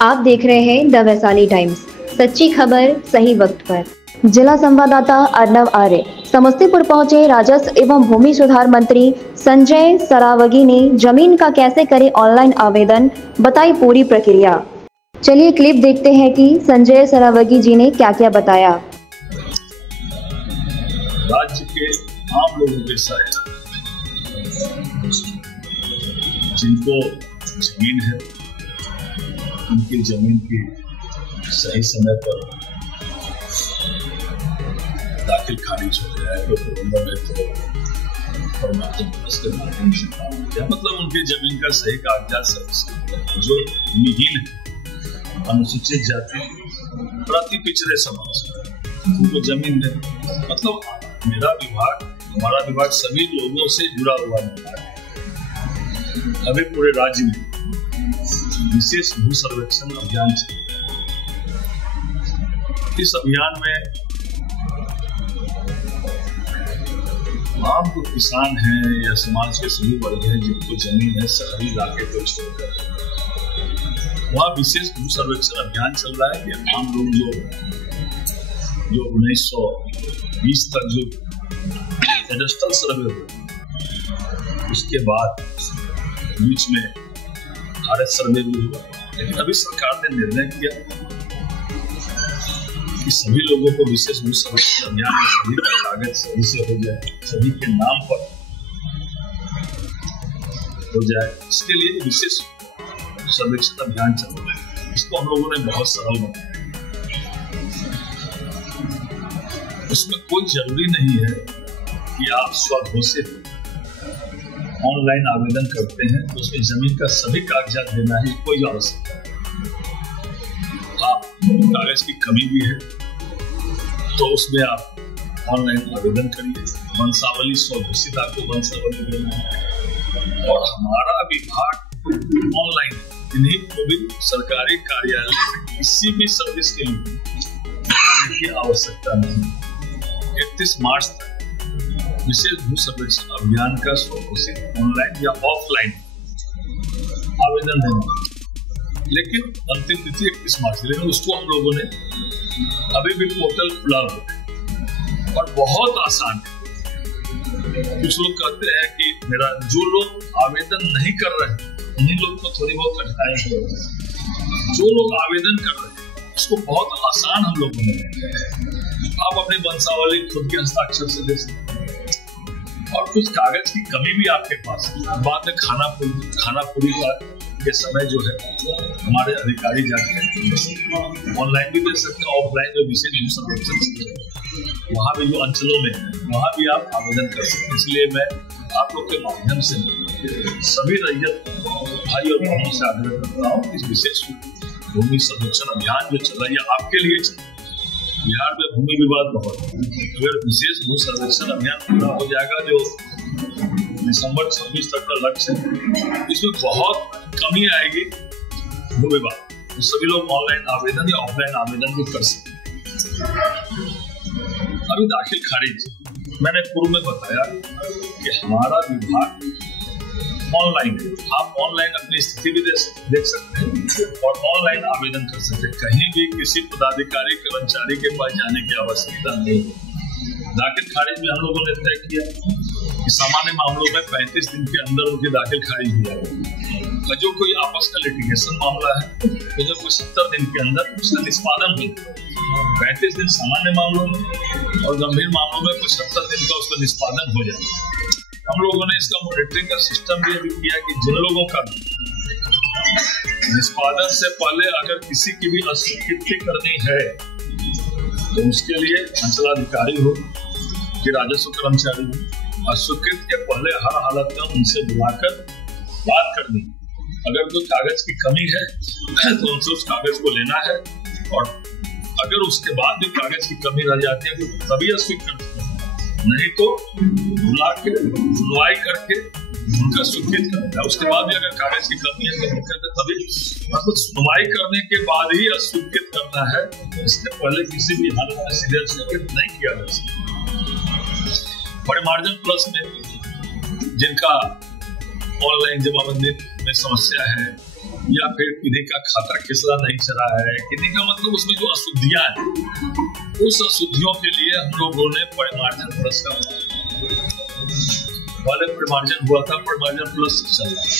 आप देख रहे हैं द वैशाली टाइम्स, सच्ची खबर सही वक्त पर। जिला संवाददाता अर्नव आर्य समस्तीपुर पहुंचे। राजस्व एवं भूमि सुधार मंत्री संजय सरावगी ने जमीन का कैसे करें ऑनलाइन आवेदन, बताई पूरी प्रक्रिया। चलिए क्लिप देखते हैं कि संजय सरावगी जी ने क्या क्या बताया। राज्य के आम लोगों के साथ जिनको जमीन है, उनकी जमीन की सही समय पर दाखिल खारिज हो जाए तो मतलब उनकी जमीन का सही कागजात जो भूमिहीन है, अनुसूचित जाति, प्रति पिछड़े समाज, उनको जमीन दे। मतलब मेरा विभाग, हमारा विभाग सभी लोगों से जुड़ा हुआ विभाग है। अभी पूरे राज्य में विशेष भू सर्वेक्षण अभियान चल रहा है। इस अभियान में आम जो किसान हैं या समाज के सभी वर्ग हैं जिनको जमीन है, शहरी इलाके को छोड़कर वहाँ विशेष भू सर्वेक्षण अभियान चल रहा है कि आम लोग जो 1920 तक जो कैडस्ट्रल सर्वे हुआ, उसके बाद बीच में भारत सर्वे भी हुआ। लेकिन अभी सरकार ने निर्णय किया कि सभी लोगों को विशेष भू सर्वेक्षण अभियान में सभी का कागज सही से हो जाए, सभी के नाम पर हो जाए। इसके लिए विशेष सर्वेक्षण अभियान चल रहा है। इसको हम लोगों ने बहुत सरल बनाया। उसमें कोई जरूरी नहीं है कि आप स्वघोषित ऑनलाइन आवेदन करते हैं तो उसमें जमीन का सभी कागजात देना है, कोई आवश्यकता नहीं। आप कागज की कमी भी है तो उसमें आप ऑनलाइन आवेदन करिए। वंशावली स्वघोषित आपको वंशावली देना है। और हमारा विभाग ऑनलाइन इन्हीं को भी सरकारी कार्यालय में किसी भी सर्विस के लिए जाने की आवश्यकता नहीं। 31 मार्च तक विशेष भू सर्वेक्षण अभियान का स्वघोषित ऑनलाइन या ऑफलाइन आवेदन देना, लेकिन अंतिम तिथि 31 मार्च। लेकिन उसको हम लोगों ने अभी भी पोर्टल खुला हुआ है और बहुत आसान है। कुछ लोग कहते हैं कि मेरा जो लोग आवेदन नहीं कर रहे हैं उन्हीं लोग को थोड़ी बहुत कठिनाई हो रही है। जो लोग आवेदन कर रहे हैं उसको बहुत आसान हम लोग बनाए। आप अपनी वंशावली खुद के हस्ताक्षर से दे सकते हैं और कुछ कागज की कमी भी आपके पास है। बाद में खाना पूरी के समय जो है हमारे अधिकारी जाके ऑनलाइन भी दे सकते हैं, ऑफलाइन जो विशेष भू सर्वेक्षण वहाँ भी जो अंचलों में है वहाँ भी आप आवेदन कर सकते हैं। इसलिए मैं आप लोग के माध्यम से सभी रैयत भाई और बहनों से आग्रह करता हूँ। इस विशेष भूमि सर्वेक्षण अभियान जो चल रहा है आपके लिए चल रहा है। बिहार में भूमि विवाद बहुत है। अगर विशेष भू सर्वेक्षण अभियान पूरा हो जाएगा जो दिसंबर 26 तक का लक्ष्य है, इसमें बहुत कमी आएगी भू विवाद। तो सभी लोग ऑनलाइन आवेदन या ऑफलाइन आवेदन भी कर सकते हैं। अभी दाखिल खारिज मैंने पूर्व में बताया कि हमारा विभाग ऑनलाइन है। आप ऑनलाइन अपनी स्थिति भी देख सकते हैं और ऑनलाइन आवेदन कर सकते हैं। कहीं भी किसी पदाधिकारी कर्मचारी के पास जाने की आवश्यकता नहीं है। दाखिल खारिज में हम लोगों ने तय किया कि सामान्य मामलों में 35 दिन के अंदर उनकी दाखिल खारिज हो जाएगी। जो कोई आपस का लिटिगेशन मामला है तो जब कोई 70 दिन के अंदर उसका निष्पादन हो। 35 दिन सामान्य मामलों में और गंभीर मामलों में कोई 70 दिन का उसका निष्पादन हो जाएगा। हम लोगों ने इसका मॉनिटरिंग का सिस्टम भी अभी किया कि जिन लोगों का निष्पादन से पहले अगर किसी की भी अस्वीकृति करनी है तो उसके लिए अंचलाधिकारी हो कि राजस्व कर्मचारी हो, अस्वीकृत के पहले हर हालत में उनसे बुलाकर बात करनी। अगर कोई कागज की कमी है तो उनसे उस कागज को लेना है और अगर उसके बाद भी कागज की कमी रह जाती है तो तभी अस्वीकृत, नहीं तो बुला के सुनवाई करके उनका स्वीकृत करना है। उसके बाद भी अगर कागज की कमी है तो तभी मतलब सुनवाई करने के बाद ही अस्वीकृत करना है। इसके पहले किसी भी हालत में सीधे स्वीकृत नहीं किया जा सकता। परिमार्जन प्लस में जिनका ऑनलाइन जमाबंदी में समस्या है या फिर किन्हीं का खाता खिसरा नहीं चला है, किन्हीं का मतलब उसमें जो अशुद्धियां हैं, उस अशुद्धियों के लिए हम लोगों ने परिमार्जन प्लस का पहले परिमार्जन हुआ था, परिमार्जन प्लस चल रहा है,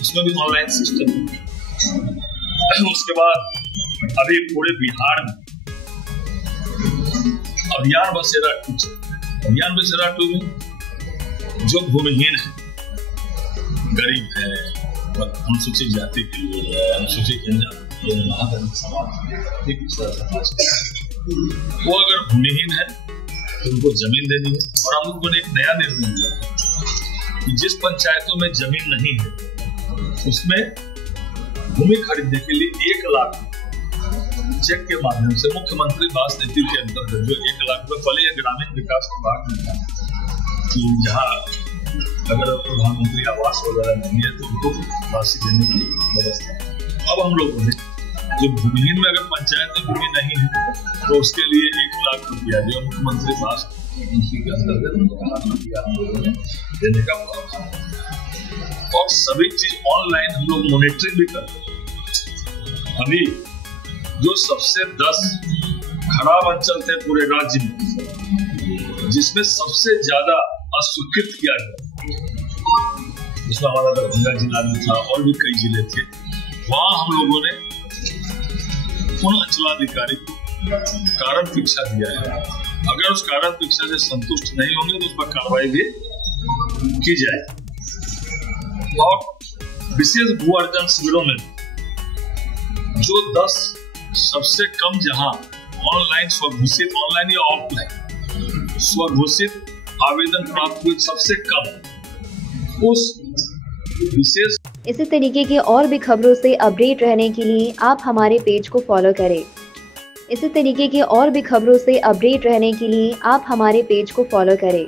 उसमें भी ऑनलाइन सिस्टम है। उसके बाद अभी पूरे बिहार में अभियान बसेरा 2 अभियान बसेरा 2 में जो भूमिहीन है, गरीब है, अनुसूचित जाति के लोग है, अनुसूचित जनजाति, महादलित समाज, समाज वो अगर भूमिहीन है तो उनको जमीन देनी है। और हम लोगों ने एक नया निर्णय लिया कि जिस पंचायतों में जमीन नहीं है उसमें भूमि खरीदने के लिए 1 लाख चेक के माध्यम से मुख्यमंत्री आवास नीति के अंतर्गत जो 1 लाख रुपए पहले ग्रामीण विकास विभाग में था कि जहाँ अगर प्रधानमंत्री आवास वगैरह नहीं है तो उनको राशि देने की व्यवस्था। अब हम लोगों ने जो भूमिहीन में अगर पंचायत में भूमि नहीं है तो उसके लिए 1 लाख रुपया जो मुख्यमंत्री आवास नीति के अंतर्गत देने का प्रावधान। और सभी चीज ऑनलाइन हम लोग मॉनिटरिंग भी करते हैं। अभी जो सबसे 10 खराब अंचल थे पूरे राज्य में, जिसमें सबसे ज्यादा अस्वीकृत किया गया, जिसमें हमारा दरभंगा जिला भी था और भी कई जिले थे, वहां हम लोगों ने उन अंचलाधिकारी को कारण परीक्षा दिया है। अगर उस कारण परीक्षा से संतुष्ट नहीं होंगे तो उस पर कार्रवाई भी की जाए। और विशेष भू अर्जन शिविरों में जो 10 सबसे कम जहां ऑनलाइन स्वघोषित, ऑनलाइन या ऑफलाइन स्वघोषित आवेदन प्राप्त हुए सबसे कम उस विशेष। इसी तरीके की और भी खबरों से अपडेट रहने के लिए आप हमारे पेज को फॉलो करें। इसी तरीके की और भी खबरों से अपडेट रहने के लिए आप हमारे पेज को फॉलो करें।